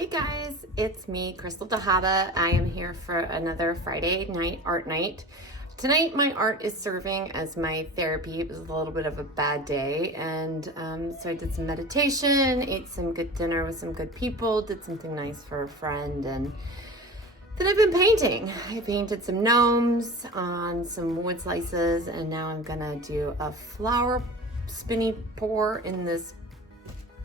Hey guys, it's me, Krystal Dahaba. I am here for another Friday night art night. Tonight my art is serving as my therapy. It was a little bit of a bad day, and so I did some meditation, ate some good dinner with some good people, did something nice for a friend, and then I've been painting. I painted some gnomes on some wood slices, and now I'm gonna do a flower spinny pour in this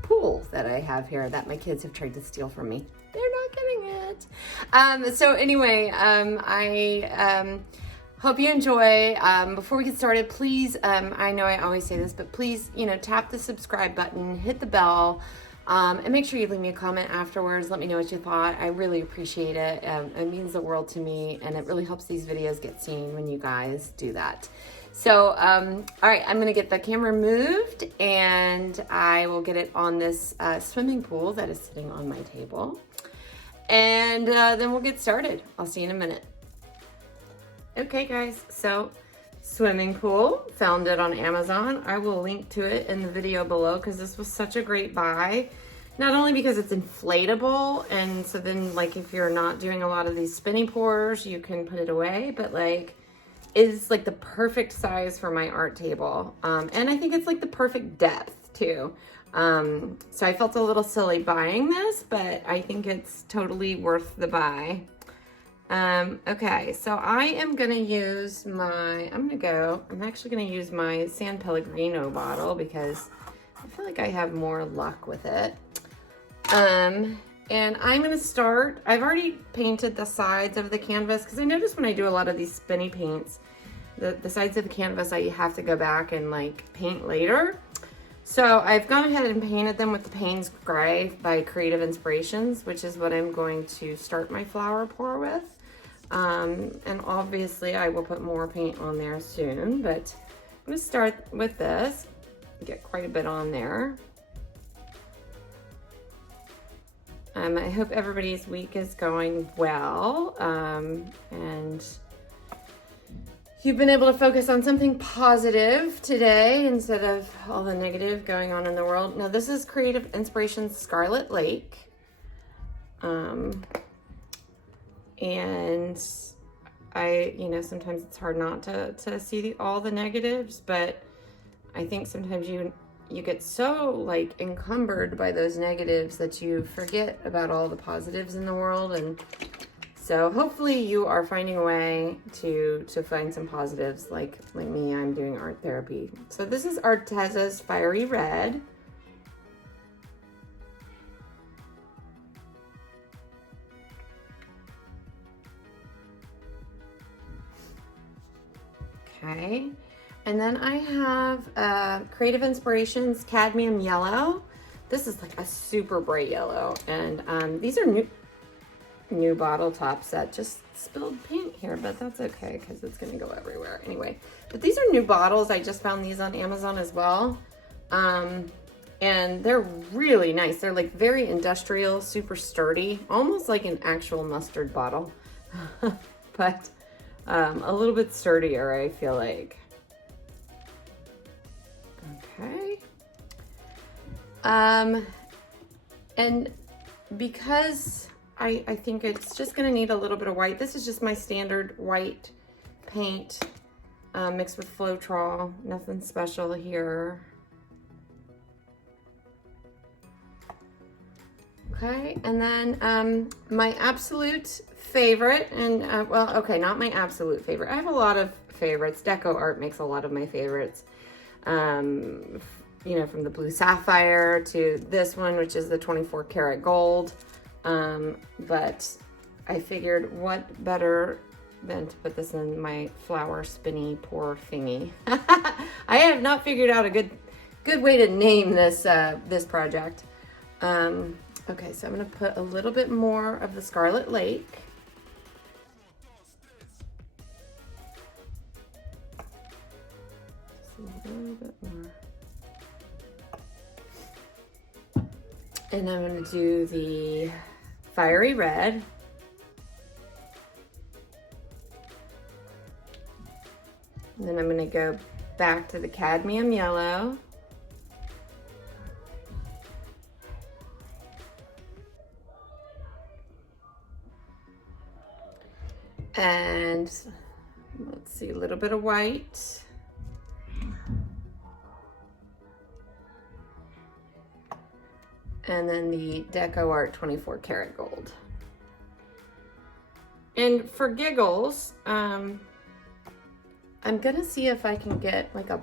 pool that I have here that my kids have tried to steal from me. They're not getting it. So anyway, I hope you enjoy. Before we get started, please, I know I always say this, but please, tap the subscribe button, hit the bell, and make sure you leave me a comment afterwards. Let me know what you thought. I really appreciate it. It means the world to me, and it really helps these videos get seen when you guys do that. So, all right, I'm gonna get the camera moved and I will get it on this swimming pool that is sitting on my table. And then we'll get started. I'll see you in a minute. Okay guys, so swimming pool, found it on Amazon. I will link to it in the video below because this was such a great buy. Not only because it's inflatable, and so then like if you're not doing a lot of these spinning pours, you can put it away, but like, is like the perfect size for my art table. And I think it's like the perfect depth too. So I felt a little silly buying this, but I think it's totally worth the buy. Okay, so I am gonna use I'm actually gonna use my San Pellegrino bottle because I feel like I have more luck with it. And I'm gonna start, I've already painted the sides of the canvas because I notice when I do a lot of these spinny paints, the sides of the canvas, I have to go back and like paint later. So I've gone ahead and painted them with the Payne's Gray by Creative Inspirations, which is what I'm going to start my flower pour with. And obviously I will put more paint on there soon, but I'm gonna start with this, get quite a bit on there. I hope everybody's week is going well, and you've been able to focus on something positive today instead of all the negative going on in the world. Now this is Creative Inspirations Scarlet Lake, and sometimes it's hard not to see all the negatives, but I think sometimes you get so like encumbered by those negatives that you forget about all the positives in the world. And so hopefully you are finding a way to find some positives like me. I'm doing art therapy. So this is Arteza's Fiery Red. Okay. And then I have Creative Inspirations Cadmium Yellow. This is like a super bright yellow. And these are new bottle tops that just spilled paint here, but that's okay because it's gonna go everywhere anyway. But these are new bottles. I just found these on Amazon as well. And they're really nice. They're like very industrial, super sturdy, almost like an actual mustard bottle, but a little bit sturdier, I feel like. Okay. And because I think it's just gonna need a little bit of white. This is just my standard white paint mixed with Floetrol. Nothing special here. Okay, and then my absolute favorite, and well, okay, not my absolute favorite. I have a lot of favorites. DecoArt makes a lot of my favorites. From the blue sapphire to this one, which is the 24 karat gold. But I figured what better than to put this in my flower spinny pour thingy. I have not figured out a good way to name this this project. Okay, so I'm gonna put a little bit more of the Scarlet Lake. Just a little bit more. And I'm gonna do the Fiery Red. And then I'm gonna go back to the Cadmium Yellow. And let's see, a little bit of white. And then the DecoArt 24 karat gold. And for giggles, I'm gonna see if I can get like a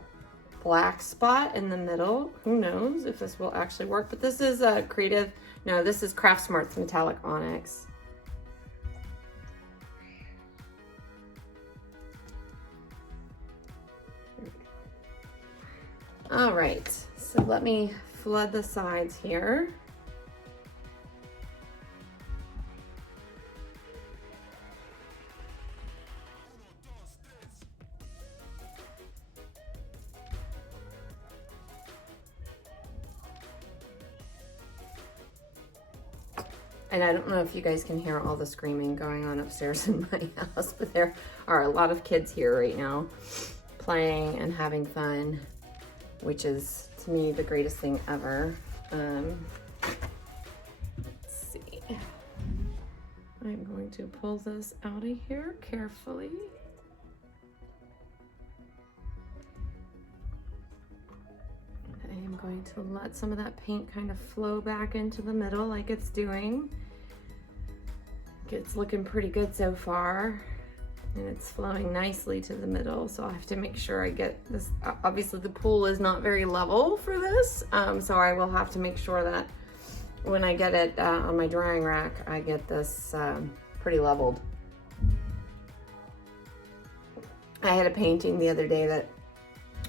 black spot in the middle. Who knows if this will actually work, but this is a creative, no, this is Craft Smart's metallic onyx. All right, so let me flood the sides here. And I don't know if you guys can hear all the screaming going on upstairs in my house, but there are a lot of kids here right now playing and having fun, which is, to me, the greatest thing ever. Let's see. I'm going to pull this out of here carefully. I am going to let some of that paint kind of flow back into the middle like it's doing. It's looking pretty good so far, and it's flowing nicely to the middle, so I have to make sure I get this. Obviously the pool is not very level for this, so I will have to make sure that when I get it on my drying rack, I get this pretty leveled. I had a painting the other day that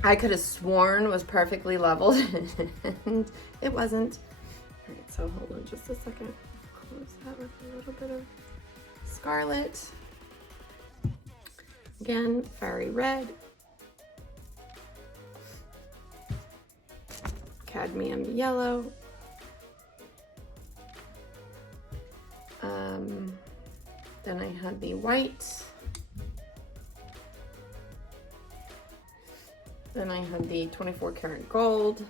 I could have sworn was perfectly leveled, and it wasn't. All right, so hold on just a second. Close that with a little bit of scarlet. Again, fiery red. Cadmium yellow. Then I had the white. Then I had the 24 karat gold.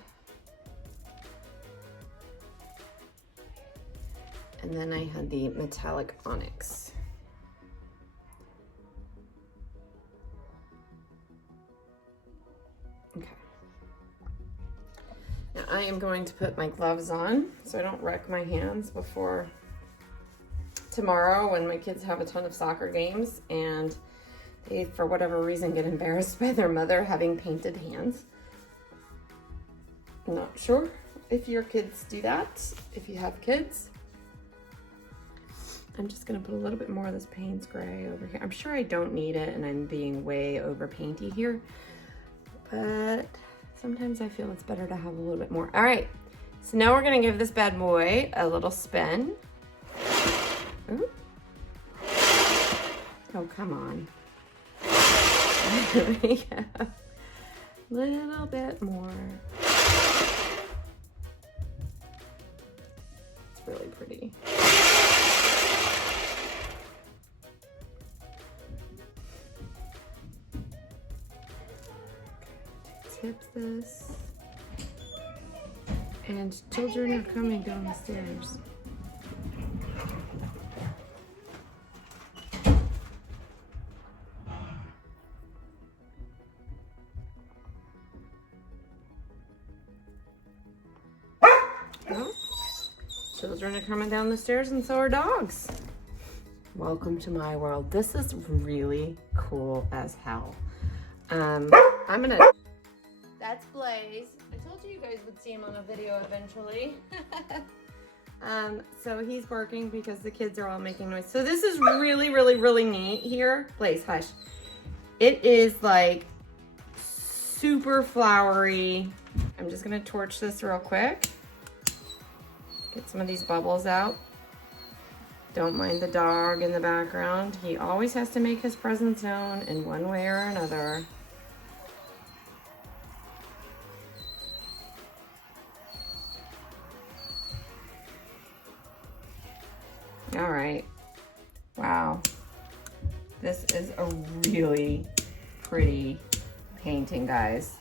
And then I had the metallic onyx. Okay. Now I am going to put my gloves on so I don't wreck my hands before tomorrow when my kids have a ton of soccer games and they, for whatever reason, get embarrassed by their mother having painted hands. I'm not sure if your kids do that, if you have kids. I'm just gonna put a little bit more of this Payne's Gray over here. I'm sure I don't need it and I'm being way over painty here, but sometimes I feel it's better to have a little bit more. All right, so now we're gonna give this bad boy a little spin. Ooh. Oh, come on. There we go. Little bit more. It's really pretty. Tip this. And children are coming down the stairs. Children are coming down the stairs and so are dogs. Welcome to my world. This is really cool as hell. That's Blaze. I told you guys would see him on a video eventually. So he's barking because the kids are all making noise. So this is really, really, really neat here. Blaze, hush. It is like super flowery. I'm just gonna torch this real quick. Get some of these bubbles out. Don't mind the dog in the background. He always has to make his presence known in one way or another. All right. Wow. This is a really pretty painting, guys.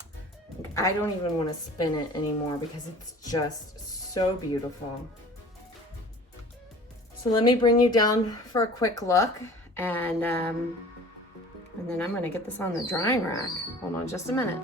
I don't even want to spin it anymore because it's just so beautiful. So let me bring you down for a quick look And then I'm gonna get this on the drying rack. Hold on just a minute.